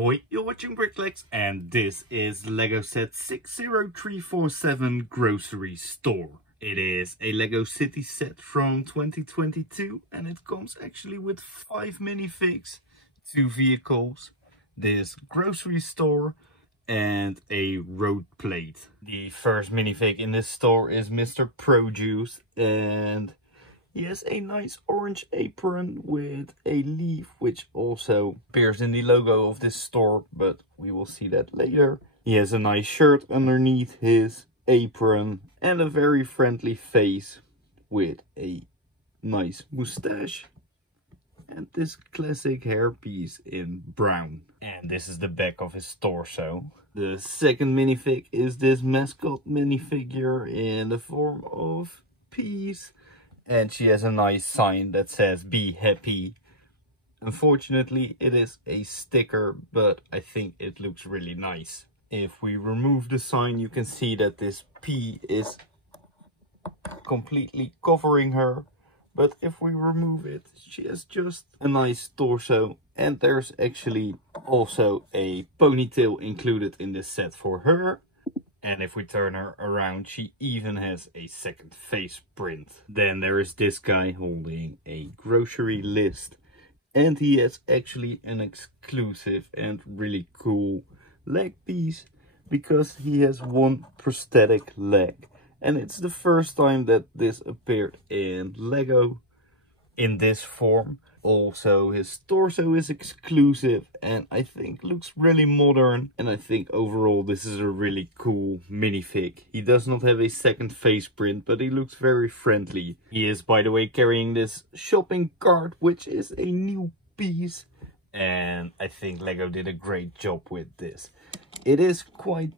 Hoi, you're watching BrickLex and this is Lego set 60347 Grocery Store. It is a Lego City set from 2022 and it comes actually with 5 minifigs, 2 vehicles, this grocery store and a road plate. The first minifig in this store is Mr. Produce and he has a nice orange apron with a leaf, which also appears in the logo of this store, but we will see that later. He has a nice shirt underneath his apron and a very friendly face with a nice mustache. And this classic hairpiece in brown. And this is the back of his torso. The second minifig is this mascot minifigure in the form of peas. And she has a nice sign that says "Be Happy." Unfortunately, it is a sticker, but I think it looks really nice. If we remove the sign, you can see that this pea is completely covering her. But if we remove it, she has just a nice torso. And there's actually also a ponytail included in this set for her. And if we turn her around, she even has a second face print. Then there is this guy holding a grocery list. And he has actually an exclusive and really cool leg piece. Because he has one prosthetic leg. And it's the first time that this appeared in Lego in this form. Also, his torso is exclusive and I think looks really modern. And I think overall this is a really cool minifig. He does not have a second face print, but he looks very friendly. He is, by the way, carrying this shopping cart, which is a new piece. And I think Lego did a great job with this. It is quite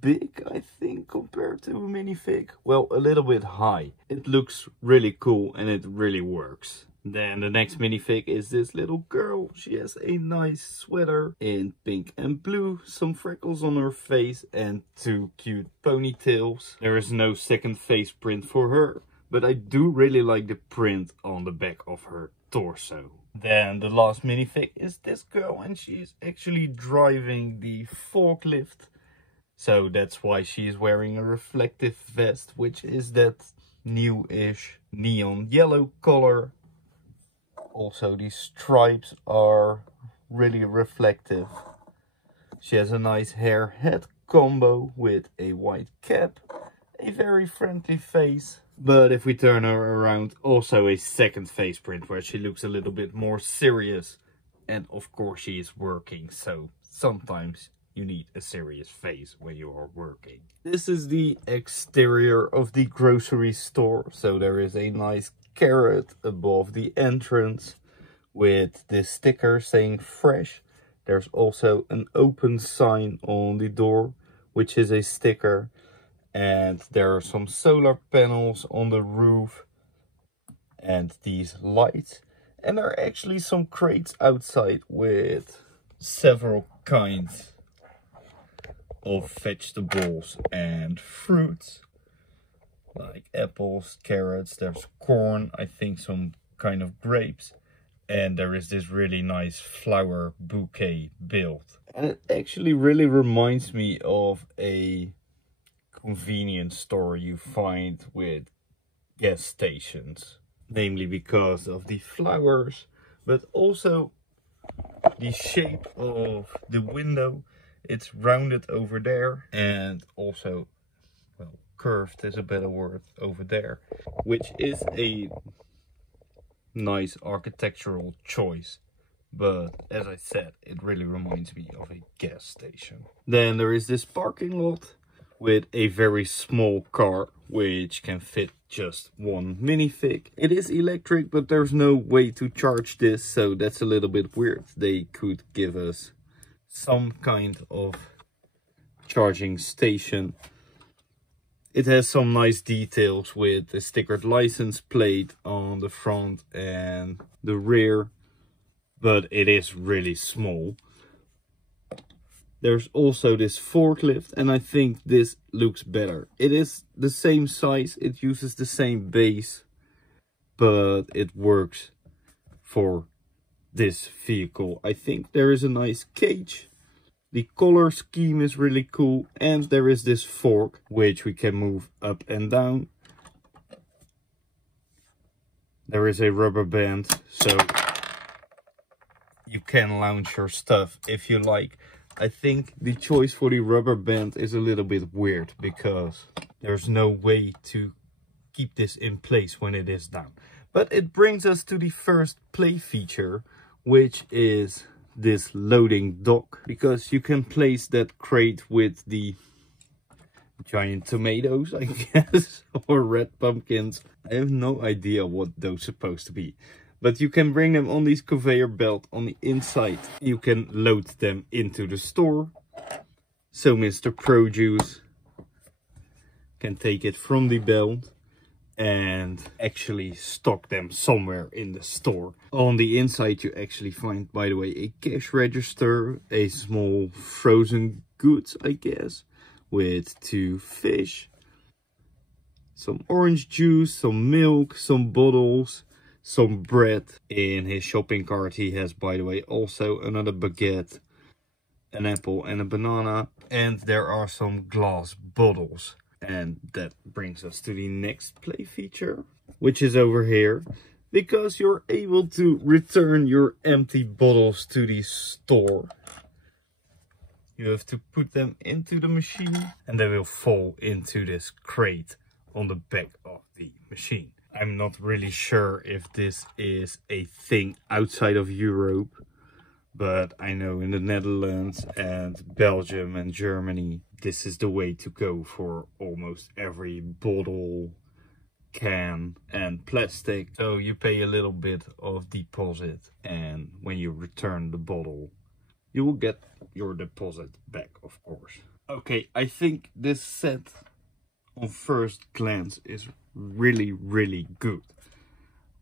big, I think, compared to a minifig. Well, a little bit high. It looks really cool and it really works. Then the next minifig is this little girl. She has a nice sweater in pink and blue, some freckles on her face and 2 cute ponytails. There is no second face print for her, but I do really like the print on the back of her torso. Then the last minifig is this girl and she's actually driving the forklift. So that's why she's wearing a reflective vest, which is that new-ish neon yellow color. Also, these stripes are really reflective. She has a nice hair head combo with a white cap, a very friendly face. But if we turn her around, also a second face print where she looks a little bit more serious. And of course she is working, so sometimes you need a serious face when you are working. This is the exterior of the grocery store. So there is a nice carrot above the entrance with this sticker saying fresh. There's also an open sign on the door, which is a sticker. And there are some solar panels on the roof and these lights. And there are actually some crates outside with several kinds of vegetables and fruits. Like apples, carrots, there's corn, I think some kind of grapes. And there is this really nice flower bouquet built. And it actually really reminds me of a convenience store you find with gas stations. Namely because of the flowers, but also the shape of the window. It's rounded over there and also, well, curved is a better word, over there. Which is a nice architectural choice. But as I said, it really reminds me of a gas station. Then there is this parking lot with a very small car, which can fit just one minifig. It is electric, but there's no way to charge this, so that's a little bit weird. They could give us some kind of charging station. It has some nice details with a stickered license plate on the front and the rear, but it is really small. There's also this forklift and I think this looks better. It is the same size, it uses the same base, but it works for this vehicle. I think there is a nice cage The color scheme is really cool, and there is this fork which we can move up and down. There is a rubber band, so you can launch your stuff if you like. I think the choice for the rubber band is a little bit weird because there's no way to keep this in place when it is down. But it brings us to the first play feature, which is this loading dock, because you can place that crate with the giant tomatoes, I guess, or red pumpkins. I have no idea what those are supposed to be. But you can bring them on this conveyor belt on the inside. You can load them into the store. So Mr. Produce can take it from the belt and actually stock them somewhere in the store. On the inside you actually find, by the way, a cash register, a small frozen goods, I guess, with 2 fish, some orange juice, some milk, some bottles, some bread. In his shopping cart he has, by the way, also another baguette, an apple and a banana, and there are some glass bottles. And that brings us to the next play feature, which is over here, because you're able to return your empty bottles to the store. You have to put them into the machine and they will fall into this crate on the back of the machine. I'm not really sure if this is a thing outside of Europe, but I know in the Netherlands and Belgium and Germany, this is the way to go for almost every bottle, can and plastic. So you pay a little bit of deposit, and when you return the bottle, you will get your deposit back, of course. Okay, I think this set on first glance is really good.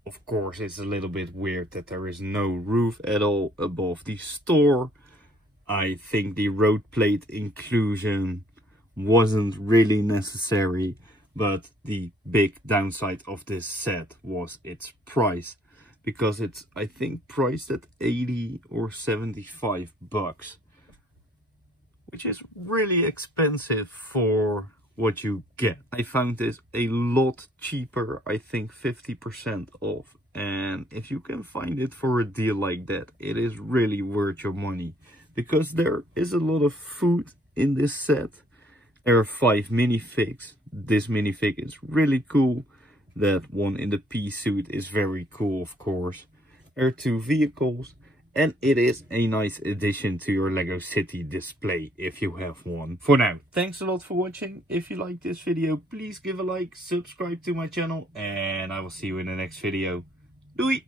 Of course, it's a little bit weird that there is no roof at all above the store. I think the road plate inclusion wasn't really necessary, but the big downside of this set was its price, because it's, I think, priced at 80 or 75 bucks, which is really expensive for what you get. I found this a lot cheaper, I think 50% off, and if you can find it for a deal like that, it is really worth your money, because there is a lot of food in this set. There are 5 minifigs. This minifig is really cool. That one in the pea suit is very cool, of course. There are 2 vehicles, and it is a nice addition to your Lego City display if you have one. For now, thanks a lot for watching. If you like this video, please give a like, subscribe to my channel, and I will see you in the next video. Doei!